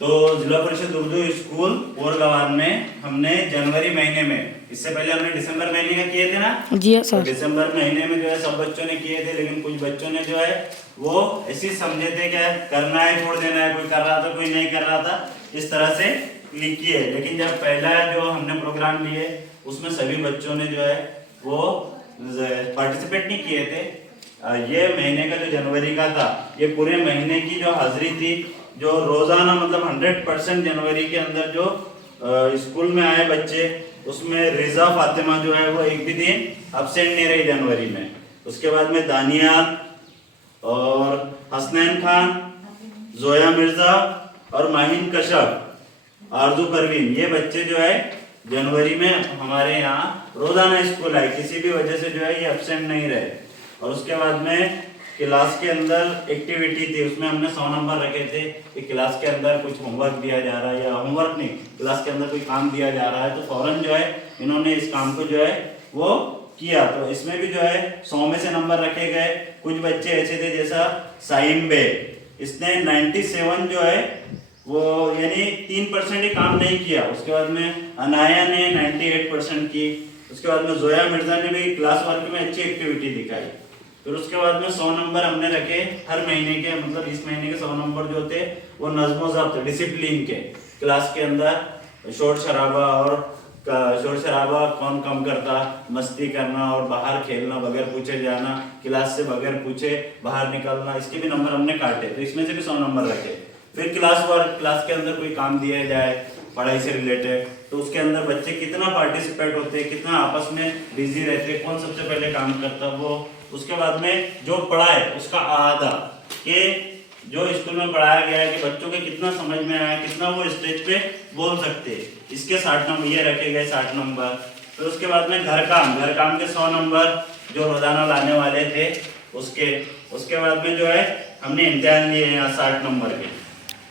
तो जिला परिषद उर्दू स्कूल पोरगवान में हमने जनवरी महीने में, इससे पहले हमने दिसंबर महीने का किए थे ना जी सर। तो दिसंबर महीने में जो है सब बच्चों ने किए थे, लेकिन कुछ बच्चों ने जो है वो ऐसे समझे थे क्या करना है छोड़ देना है, कोई कर रहा था कोई नहीं कर रहा था, इस तरह से क्लिक किए। लेकिन जब पहला जो हमने प्रोग्राम लिए उसमें सभी बच्चों ने जो है वो पार्टिसिपेट नहीं किए थे। ये महीने का जो जनवरी का था, ये पूरे महीने की जो हाजिरी थी, जो रोजाना मतलब 100% जनवरी के अंदर जो स्कूल में आए बच्चे, उसमें रिजा फातिमा जो है वो एक भी दिन अब्सेंट नहीं रही जनवरी में। उसके बाद में दानियाल और हसनैन खान, जोया मिर्जा और माहिन कश्यप, आरजू परवीन, ये बच्चे जो है जनवरी में हमारे यहाँ रोजाना स्कूल आए, किसी भी वजह से जो है ये अब्सेंट नहीं रहे। और उसके बाद में क्लास के अंदर एक्टिविटी थी, उसमें हमने 100 नंबर रखे थे कि क्लास के अंदर कुछ होमवर्क दिया जा रहा है, या होमवर्क नहीं, क्लास के अंदर कोई काम दिया जा रहा है तो फौरन जो है इन्होंने इस काम को जो है वो किया। तो इसमें भी जो है 100 में से नंबर रखे गए। कुछ बच्चे ऐसे थे जैसा साइम बे, इसने 97 जो है वो यानी 3% ही काम नहीं किया। उसके बाद में अनाया ने 98% की। उसके बाद में जोया मिर्जा ने भी क्लास वर्क में अच्छी एक्टिविटी दिखाई। फिर उसके बाद में 100 नंबर हमने रखे हर महीने के, मतलब इस महीने के 100 नंबर जो थे वो नज़्म ज़ब्त डिसिप्लिन के, क्लास के अंदर शोर शराबा कौन कम करता, मस्ती करना और बाहर खेलना, बगैर पूछे जाना, क्लास से बगैर पूछे बाहर निकलना, इसके भी नंबर हमने काटे, तो इसमें से भी 100 नंबर रखे। फिर क्लास वर्क, क्लास के अंदर कोई काम दिया जाए पढ़ाई से रिलेटेड, तो उसके अंदर बच्चे कितना पार्टिसिपेट होते, कितना आपस में बिजी रहते, कौन सबसे पहले काम करता वो। उसके बाद में जो पढ़ाए उसका आधा, कि जो स्कूल में पढ़ाया गया है कि बच्चों के कितना समझ में आया, कितना वो स्टेज पे बोल सकते, इसके 60 नंबर ये रखे गए, 60 नंबर। फिर उसके बाद में घर काम के 100 नंबर जो रोजाना लाने वाले थे उसके बाद में जो है हमने इम्तिहान लिए यहाँ 60 नंबर के।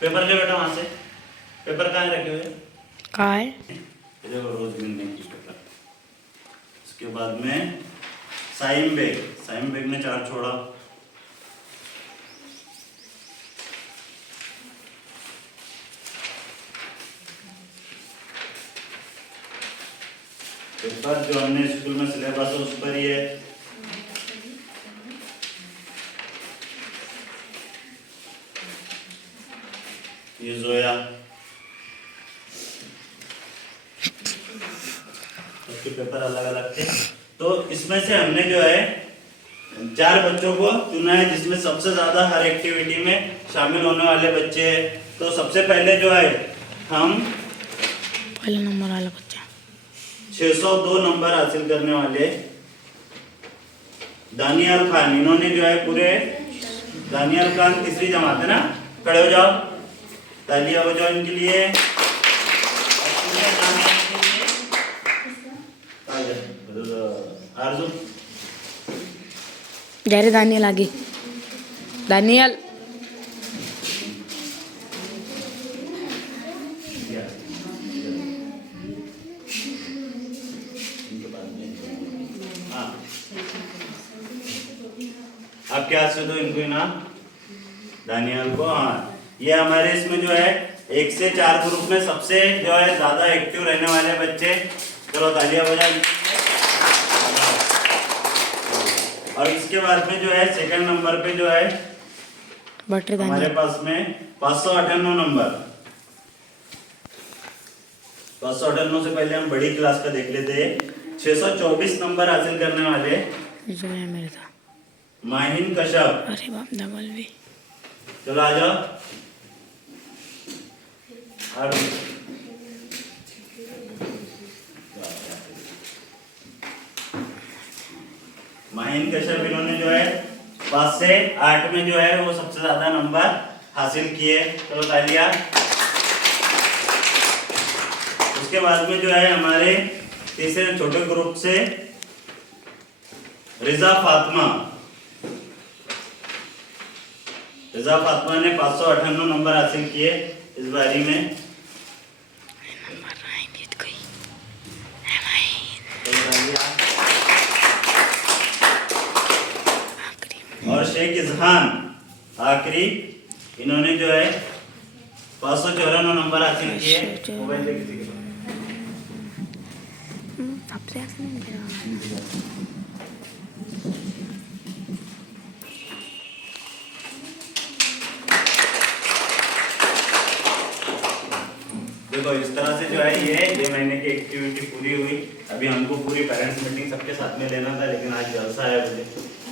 पेपर ले बेटा वहां से, पेपर कहाँ रखे हुए कहाँ है? रोज मिलने की पेपर। उसके बाद में साइम बेग ने 4 छोड़ा। पेपर जो हमने स्कूल में सिलेबस है उस पर ही है। ये जोया, उसके पेपर अलग अलग थे। तो इसमें से हमने जो है 4 बच्चों को चुना है जिसमें सबसे ज्यादा हर एक्टिविटी में शामिल होने वाले बच्चे हैं। तो सबसे पहले जो है हम पहले नंबर वाला बच्चा 602 नंबर हासिल करने वाले दानियाल खान, इन्होंने जो है पूरे, दानियाल खान तीसरी जमात है ना, खड़े हो जाओ, तालियां हो जाओ इनके लिए। आरजू जा रहे दानियल आगे, दानियल आपके हाथ से दो इनको इनाम, दानियाल को। हाँ, ये हमारे इसमें जो है 1 से 4 ग्रुप में सबसे जो है ज्यादा एक्टिव रहने वाले बच्चे, चलो तालियां बजा। और इसके बाद में जो है सेकंड नंबर पे जो है हमारे पास में 558 नंबर। 558 से पहले हम बड़ी क्लास का देख लेते हैं। 624 नंबर हासिल करने वाले जोया मिर्जा, माहिन कश्यप। अरे बाप, डबल भी। चलो आ जाओ। और माहिन कश्यप, इन्होंने जो है 5 से 8 में जो है वो सबसे ज्यादा नंबर हासिल किए, चलो तालियां। उसके बाद में जो है हमारे तीसरे छोटे ग्रुप से रिजा फातिमा ने 558 नंबर हासिल किए इस बारी में। और शेख इजहान आखिरी, इन्होंने जो है 594 नंबर हासिल किए। मोबाइल दे किसी के पास। सबसे आसान है मेरा। देखो इस तरह से जो है ये महीने की एक्टिविटी पूरी हुई। अभी हमको पूरी पेरेंट्स मीटिंग सबके साथ में लेना था, लेकिन आज जलसा है मुझे,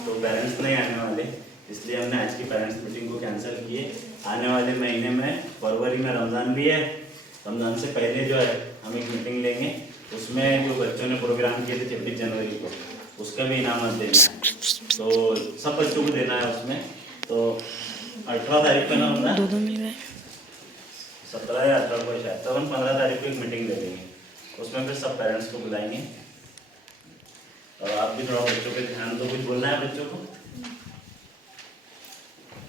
तो पेरेंट्स नहीं आने वाले, इसलिए हमने आज की पेरेंट्स मीटिंग को कैंसिल किए। आने वाले महीने में फरवरी में रमज़ान भी है, रमज़ान से पहले जो है हम एक मीटिंग लेंगे, उसमें जो बच्चों ने प्रोग्राम किए थे 26 जनवरी को, उसका भी इनाम देना है, तो सब बच्चों को देना है उसमें। तो 18 तारीख को ना होगा, दो मिल गए। 17 या 18 को शायद, तो हम 15 तारीख को एक मीटिंग ले लेंगे, उसमें फिर सब पेरेंट्स को बुलाएंगे। और आप भी थोड़ा बच्चों पे ध्यान दो, कुछ बोलना है बच्चों को।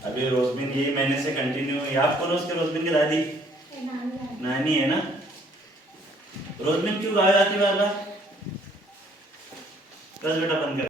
अभी रोजबिन यही महीने से कंटिन्यू है। आप कौन हो उसके रोजबिन की दादी? नानी है ना। रोजबिन क्यों गायब आती बार बार? बस बेटा बंद कर।